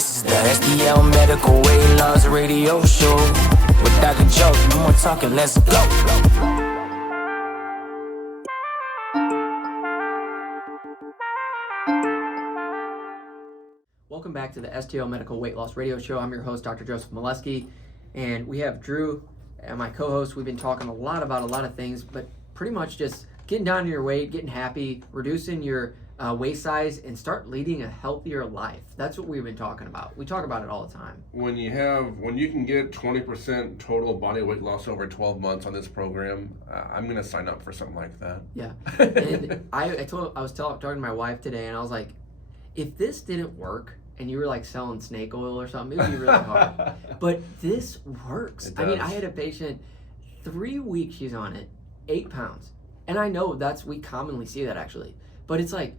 This is the STL Medical Weight Loss Radio Show with Dr. Joe. No more talking, let's go. Welcome back to the STL Medical Weight Loss Radio Show. I'm your host, Dr. Joseph Molesky, and we have Drew, my co-host. We've been talking a lot about a lot of things, but pretty much just getting down to your weight, getting happy, reducing your waist size, and start leading a healthier life. That's what we've been talking about. We talk about it all the time. When you can get 20% total body weight loss over 12 months on this program, I'm going to sign up for something like that. Yeah. And I was talking to my wife today, and I was like, if this didn't work, and you were like selling snake oil or something, it would be really hard. But this works. I mean, I had a patient, 3 weeks she's on it, 8 pounds. And I know we commonly see that actually. But it's like,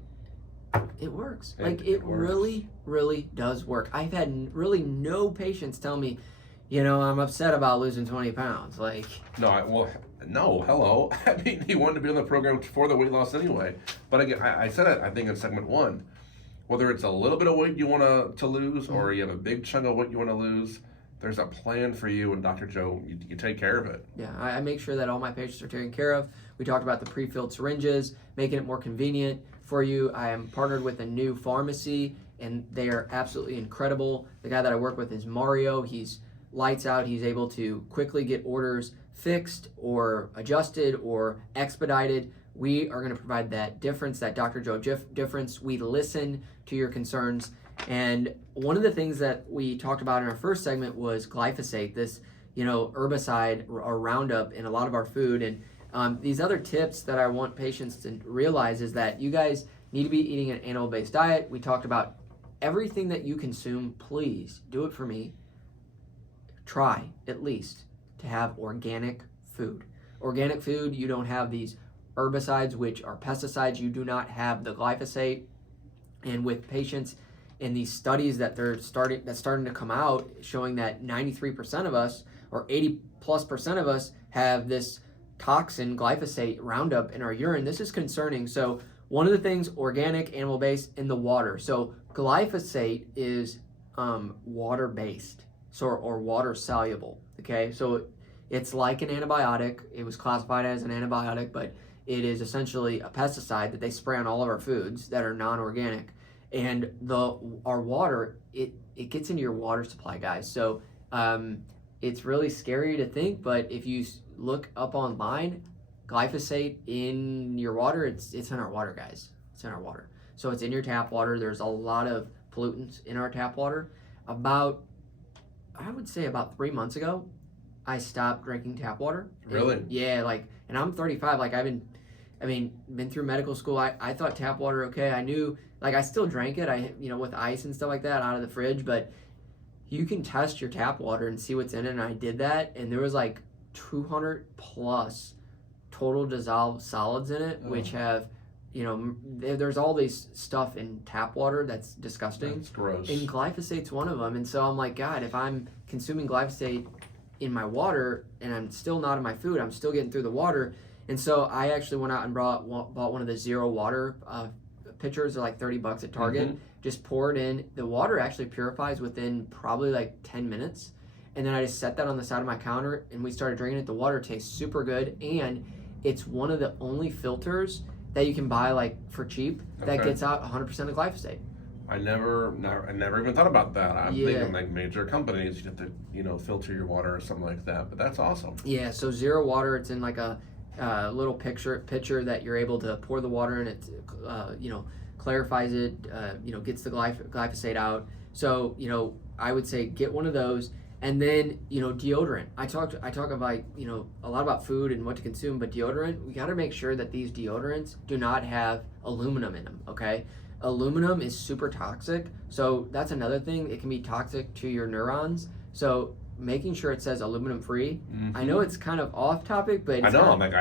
it works. It works. Really, really does work. I've had really no patients tell me, I'm upset about losing 20 pounds. No, hello. I mean, he wanted to be on the program for the weight loss anyway. But again, I said it, I think in segment 1, whether it's a little bit of weight you want to lose or you have a big chunk of weight you want to lose, there's a plan for you, and Dr. Joe, you take care of it. Yeah, I make sure that all my patients are taken care of. We talked about the pre-filled syringes, making it more convenient for you. I am partnered with a new pharmacy, and they are absolutely incredible. The guy that I work with is Mario. He's lights out. He's able to quickly get orders fixed or adjusted or expedited. We are going to provide that difference, that Dr. Joe difference. We listen to your concerns. And one of the things that we talked about in our first segment was glyphosate, this, herbicide or Roundup in a lot of our food. And these other tips that I want patients to realize is that you guys need to be eating an animal-based diet. We talked about everything that you consume. Please do it for me. Try at least to have organic food. Organic food, you don't have these herbicides, which are pesticides. You do not have the glyphosate. And with patients in these studies that's starting to come out, showing that 93% of us, or 80+% of us, have this toxin, glyphosate, Roundup in our urine. This is concerning. So one of the things, organic, animal-based, in the water. So glyphosate is water-based, or water-soluble. Okay, so it's like an antibiotic. It was classified as an antibiotic, but it is essentially a pesticide that they spray on all of our foods that are non-organic. And our water, it gets into your water supply, guys. So it's really scary to think, but if you look up online, glyphosate in your water, it's in our water, guys. It's in our water. So it's in your tap water. There's a lot of pollutants in our tap water. I would say about 3 months ago, I stopped drinking tap water. Really? And I'm 35. Been through medical school. I thought tap water, okay. I knew, I still drank it, with ice and stuff like that out of the fridge, but you can test your tap water and see what's in it, and I did that, and there was 200 plus total dissolved solids in it, which have, there's all this stuff in tap water that's disgusting. That's gross. And glyphosate's one of them, and so I'm like, God, if I'm consuming glyphosate in my water, and I'm still not in my food, I'm still getting through the water. And so I actually went out and bought one of the zero water pitchers. They're like $30 at Target. Mm-hmm. Just pour it in. The water actually purifies within probably 10 minutes. And then I just set that on the side of my counter, and we started drinking it. The water tastes super good, and it's one of the only filters that you can buy for cheap that gets out 100% of glyphosate. I never even thought about that. I'm thinking major companies, you have to, filter your water or something like that. But that's awesome. Yeah, so zero water, it's in a little pitcher that you're able to pour the water in. It clarifies it, gets the glyphosate out. So I would say get one of those, and then deodorant. I talk about a lot about food and what to consume, but deodorant, we got to make sure that these deodorants do not have aluminum in them. Okay, aluminum is super toxic, so that's another thing. It can be toxic to your neurons. So making sure it says aluminum free. Mm-hmm. I know it's kind of off topic, but I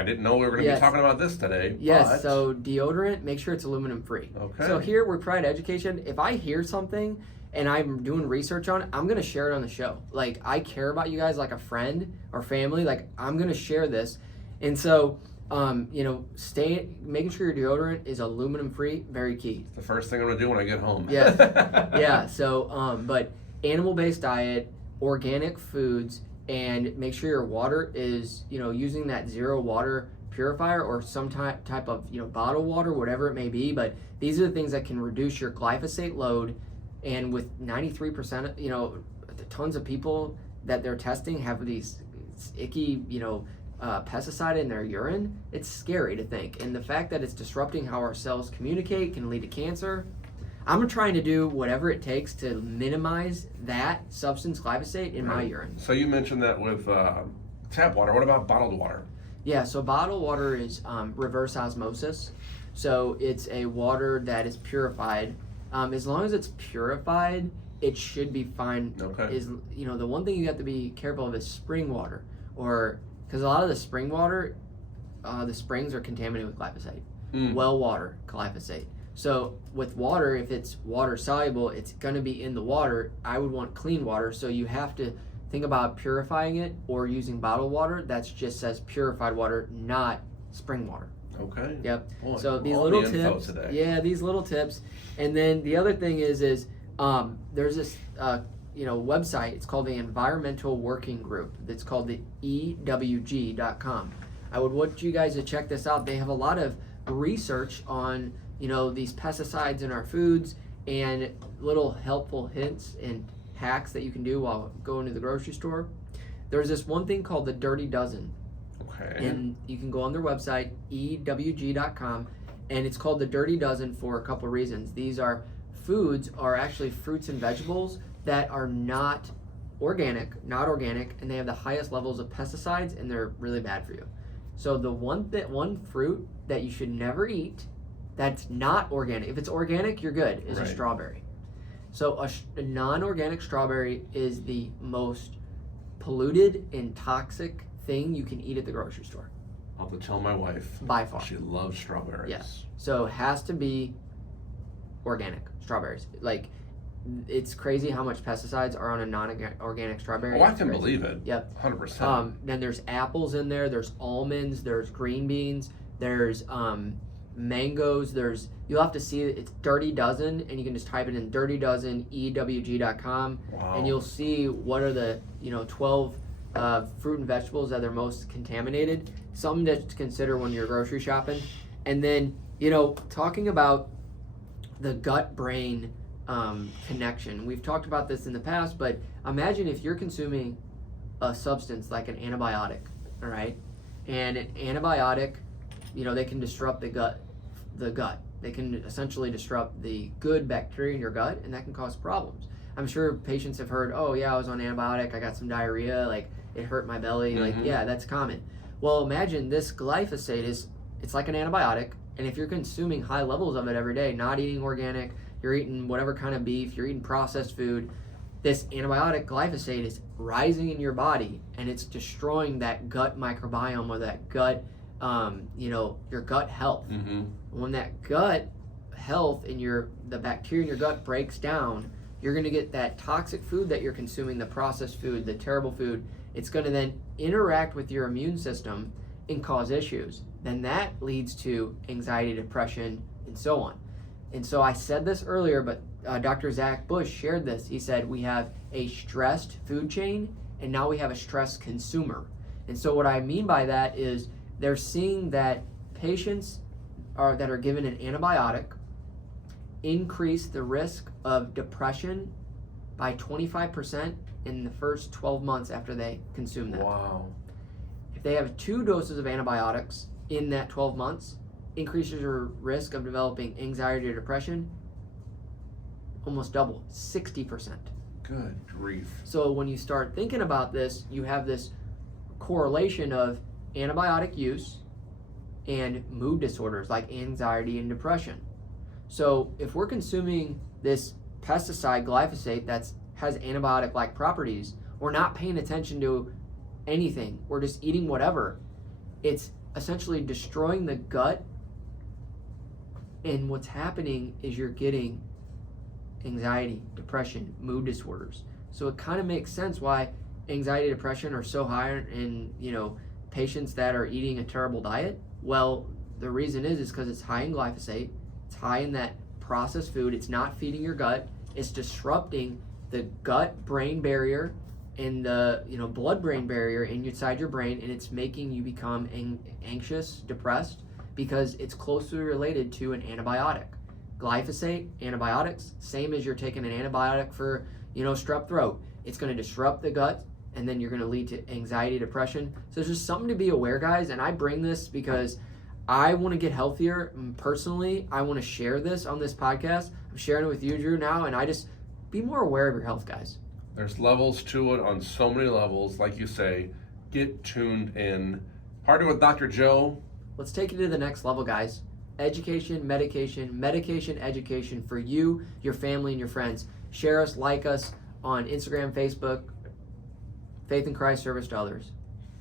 didn't know we were going to be talking about this today. Yes, but... so deodorant, make sure it's aluminum free. Okay. So here we provide education. If I hear something and I'm doing research on it, I'm going to share it on the show. I care about you guys like a friend or family. I'm going to share this. And so making sure your deodorant is aluminum free, very key. It's the first thing I'm gonna do when I get home. Yeah. So, but animal-based diet, organic foods, and make sure your water is, using that zero water purifier or some type of, bottled water, whatever it may be. But these are the things that can reduce your glyphosate load. And with 93%, tons of people that they're testing have these icky, pesticide in their urine. It's scary to think. And the fact that it's disrupting how our cells communicate can lead to cancer. I'm trying to do whatever it takes to minimize that substance, glyphosate, in my urine. So you mentioned that with tap water. What about bottled water? Yeah, so bottled water is reverse osmosis. So it's a water that is purified. As long as it's purified, it should be fine. Okay. The one thing you have to be careful of is spring water, because a lot of the spring water, the springs are contaminated with glyphosate. Well water, glyphosate. So with water, if it's water soluble, it's going to be in the water. I would want clean water, so you have to think about purifying it or using bottled water. That just says purified water, not spring water. Okay. Yep. Boy, so these all little the info tips. today. Yeah, these little tips. And then the other thing is there's this website. It's called the Environmental Working Group. It's called the EWG.com. I would want you guys to check this out. They have a lot of research on these pesticides in our foods and little helpful hints and hacks that you can do while going to the grocery store. There's this one thing called the Dirty Dozen. Okay. And you can go on their website, EWG.com, and it's called the Dirty Dozen for a couple of reasons. These foods are actually fruits and vegetables that are not organic, and they have the highest levels of pesticides, and they're really bad for you. So the one fruit that you should never eat that's not organic, if it's organic, you're good, is a strawberry. So a non-organic strawberry is the most polluted and toxic thing you can eat at the grocery store. I'll have to tell my wife. By far. She loves strawberries. Yes. So it has to be organic strawberries. Like, it's crazy how much pesticides are on a non-organic strawberry. Oh, I can believe it. Yep. 100%. Then there's apples in there. There's almonds. There's green beans. There's mangoes. You'll have to see it. It's Dirty Dozen, and you can just type it in Dirty Dozen, EWG.com, and you'll see what are the 12 fruit and vegetables that are most contaminated. Something to consider when you're grocery shopping. And then talking about the gut-brain connection. We've talked about this in the past, but imagine if you're consuming a substance like an antibiotic, all right? And an antibiotic, they can disrupt the gut. They can essentially disrupt the good bacteria in your gut, and that can cause problems. I'm sure patients have heard, oh yeah, I was on antibiotic, I got some diarrhea, like it hurt my belly, like yeah, that's common. Well, imagine this glyphosate it's like an antibiotic, and if you're consuming high levels of it every day, not eating organic, you're eating whatever kind of beef, you're eating processed food, this antibiotic glyphosate is rising in your body, and it's destroying that gut microbiome or that gut, your gut health. When that gut health and the bacteria in your gut breaks down, you're going to get that toxic food that you're consuming, the processed food, the terrible food. It's going to then interact with your immune system and cause issues. Then that leads to anxiety, depression, and so on. And so I said this earlier, but Dr. Zach Bush shared this. He said we have a stressed food chain, and now we have a stressed consumer. And so what I mean by that is they're seeing that patients that are given an antibiotic increase the risk of depression by 25% in the first 12 months after they consume that. Wow. If they have 2 doses of antibiotics in that 12 months, increases your risk of developing anxiety or depression almost double, 60%. Good grief. So when you start thinking about this, you have this correlation of antibiotic use and mood disorders like anxiety and depression. So if we're consuming this pesticide glyphosate that has antibiotic-like properties, we're not paying attention to anything. We're just eating whatever. It's essentially destroying the gut, and what's happening is you're getting anxiety, depression, mood disorders. So it kind of makes sense why anxiety, depression are so high in patients that are eating a terrible diet. Well, the reason is because it's high in glyphosate. It's high in that processed food. It's not feeding your gut. It's disrupting the gut-brain barrier and the blood-brain barrier inside your brain, and it's making you become anxious, depressed, because it's closely related to an antibiotic. Glyphosate, antibiotics, same as you're taking an antibiotic for strep throat. It's going to disrupt the gut, and then you're going to lead to anxiety, depression. So there's just something to be aware, guys, and I bring this because I want to get healthier. Personally, I want to share this on this podcast. I'm sharing it with you, Drew, now, and I just be more aware of your health, guys. There's levels to it on so many levels. Like you say, get tuned in. Partner with Dr. Joe. Let's take it to the next level, guys. Education, medication, education for you, your family, and your friends. Share us, like us on Instagram, Facebook. Faith in Christ, service to others.